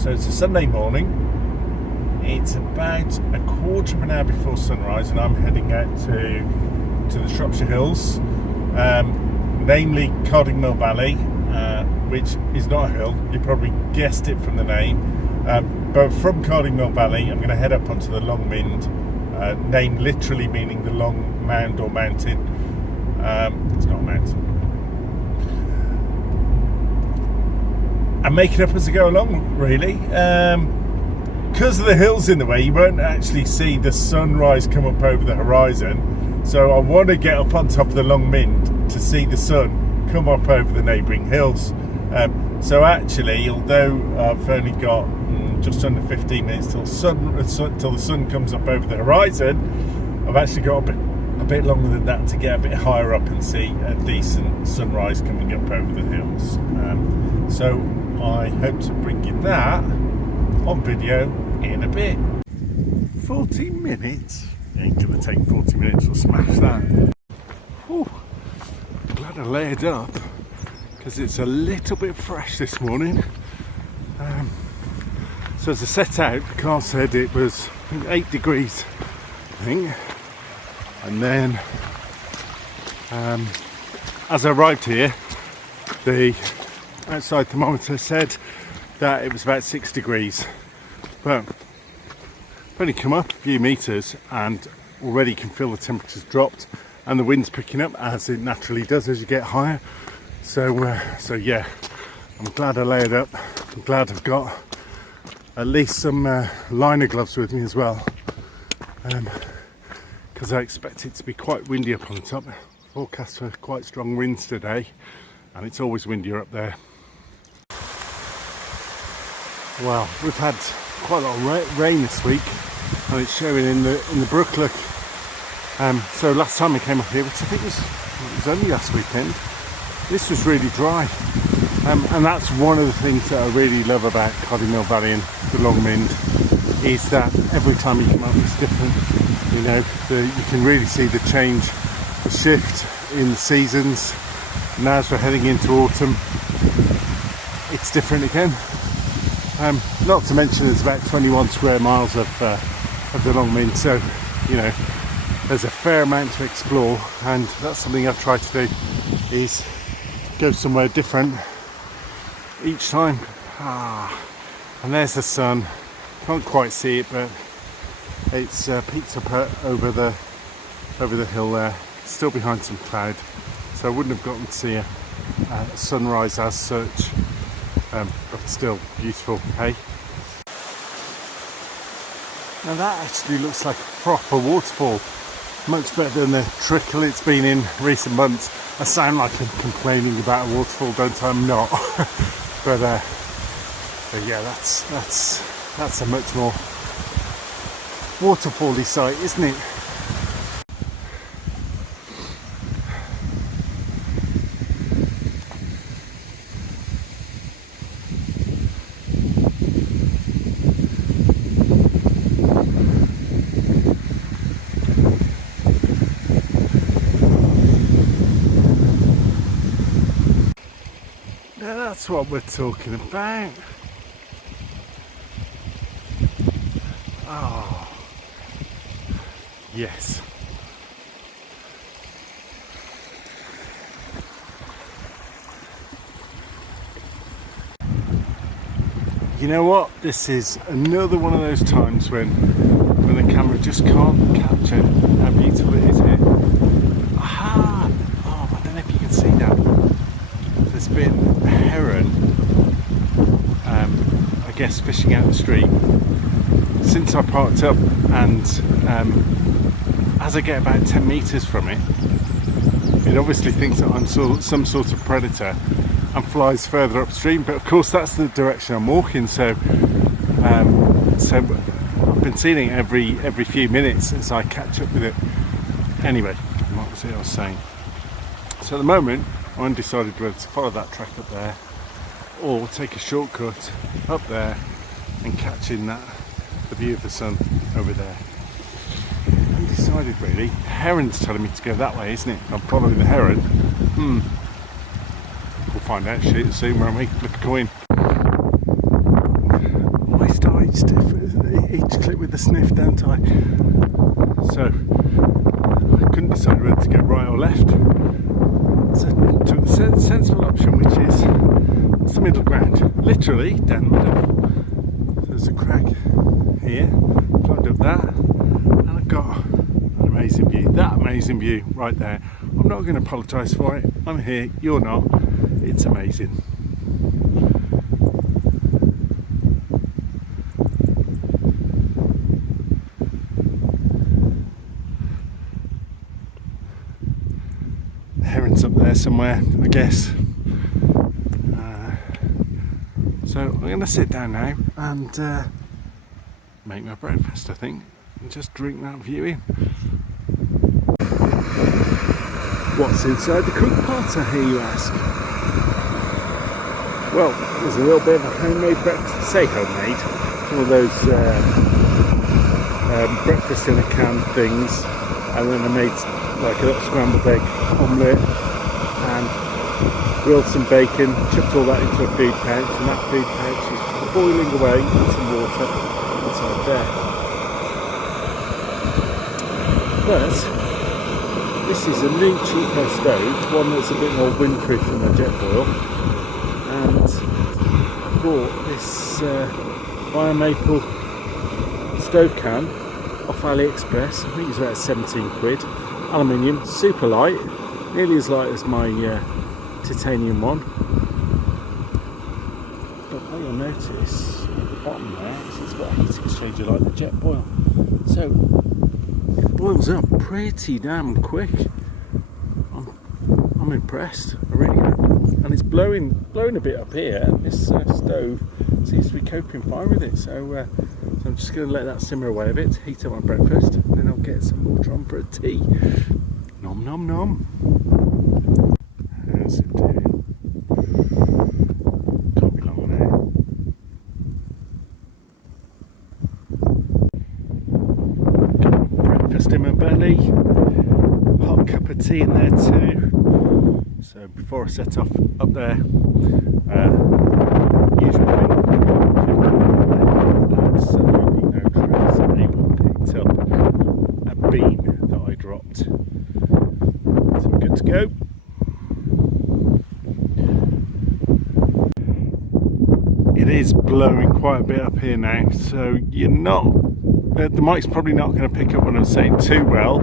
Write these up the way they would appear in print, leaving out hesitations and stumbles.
So it's a Sunday morning. It's about a quarter of an hour before sunrise, and I'm heading out to the Shropshire Hills, namely Cardigmill Valley, which is not a hill. You probably guessed it from the name. But from Cardigmill Valley, I'm going to head up onto the Long Mynd, named literally meaning the long mound or mountain. It's not a mountain. I'm making up as I go along, really. Because of the hills in the way, you won't actually see the sunrise come up over the horizon. So I want to get up on top of the Long Mynd to see the sun come up over the neighbouring hills. So actually, although I've only got just under 15 minutes till the sun comes up over the horizon, I've actually got a bit longer than that to get a bit higher up and see a decent sunrise coming up over the hills. So I hope to bring you that on video in a bit. 40 minutes? Ain't gonna take 40 minutes, we'll smash that. Whew. Glad I layered up because it's a little bit fresh this morning. So as I set out, the car said it was 8 degrees, I think. And then as I arrived here, the outside thermometer said that it was about 6 degrees. But I've only come up a few metres and already can feel the temperature's dropped and the wind's picking up, as it naturally does as you get higher. So yeah, I'm glad I layered up. I'm glad I've got at least some liner gloves with me as well, because I expect it to be quite windy up on the top. Forecast for quite strong winds today, and it's always windier up there. Well, we've had quite a lot of rain this week, and it's showing in the brook. Look, so last time I came up here, which I think was only last weekend, this was really dry. And that's one of the things that I really love about Cardigmill Valley and the Long Mynd, is that every time you come up it's different. You know, you can really see the change, the shift in the seasons. Now as we're heading into autumn, it's different again. Not to mention there's about 21 square miles of the Long Mynd, so you know there's a fair amount to explore, and that's something I've tried to do, is go somewhere different each time. And there's the sun. Can't quite see it, but it's peaked up over the hill there, still behind some cloud, so I wouldn't have gotten to see a sunrise as such, but still beautiful. Hey, now that actually looks like a proper waterfall, much better than the trickle it's been in recent months. I sound like I'm complaining about a waterfall, don't I? I'm not. But yeah, that's a much more waterfally sight, isn't it? Now that's what we're talking about. Oh, yes. You know what? This is another one of those times when the camera just can't capture how beautiful it is here. Aha! Oh, I don't know if you can see that. There's been a heron, I guess, fishing out the stream since I parked up, and as I get about 10 metres from it, it obviously thinks that I'm some sort of predator and flies further upstream, but of course that's the direction I'm walking, so I've been seeing it every few minutes as I catch up with it. Anyway, what was it I was saying? So at the moment I'm undecided whether to follow that track up there or take a shortcut up there and catch in the view of the sun over there. Undecided really. The heron's telling me to go that way, isn't it? I'm following the heron. We'll find out soon, won't we? Flip a coin. each clip with the sniff, don't I? So I couldn't decide whether to go right or left. So I took the sensible option, which is what's the middle ground? Literally down the middle. So there's a crag here. Climbed up that, and I got an amazing view. That amazing view right there. I'm not going to apologise for it. I'm here. You're not. It's amazing. Herons up there somewhere, I guess. So I'm going to sit down now and make my breakfast, I think, and just drink that view in. What's inside the cook pot, I hear you ask? Well, there's a little bit of a homemade breakfast. Say homemade. Some of those breakfast in a can things, and then I made like a little scrambled egg omelette and grilled some bacon, chucked all that into a food pouch, and that food pouch is boiling away with some water inside there. But this is a new cheaper stove, one that's a bit more windproof than the jet boil, and I bought this bio-maple stove can off AliExpress. I think it's about 17 quid. Aluminium, super light, nearly as light as my titanium one. But what you'll notice at the bottom there is it's got a heat exchanger like the jet boil. So it boils up pretty damn quick. I'm impressed, I really am. And it's blowing a bit up here, and this stove seems to be coping fine with it. So I'm just going to let that simmer away a bit, heat up my breakfast, and then I'll get some water on for a tea. Nom nom nom. How's it doing? Can't be long now. Got my breakfast in my belly. Hot cup of tea in there too. So before I set off up there, usual thing. Absolutely no trace. Able picked up a bean that I dropped. So we're good to go. It is blowing quite a bit up here now, so you're not. The mic's probably not going to pick up what I'm saying too well.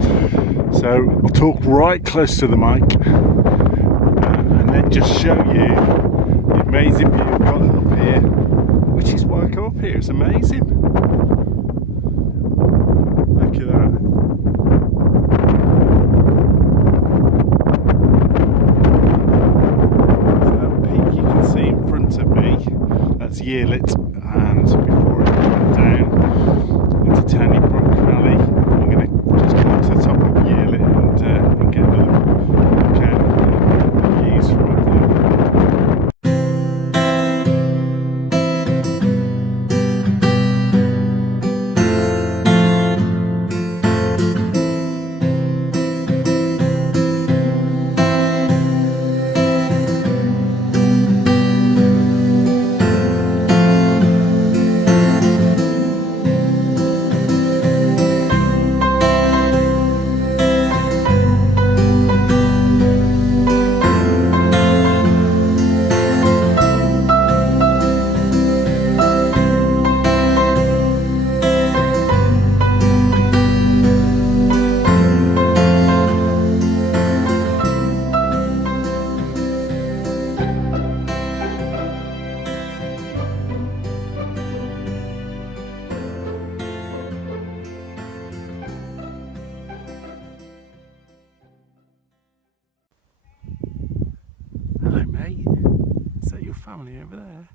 So I'll talk right close to the mic and then just show you the amazing view I've got up here, which is why I come up here. It's amazing. Look at that. So that peak you can see in front of me, that's Yearlit, and before it went down into Tiny Brook Valley, I'm going to just come to the top of Yearlit and get another look at the views from up there. Hello mate, is that your family over there?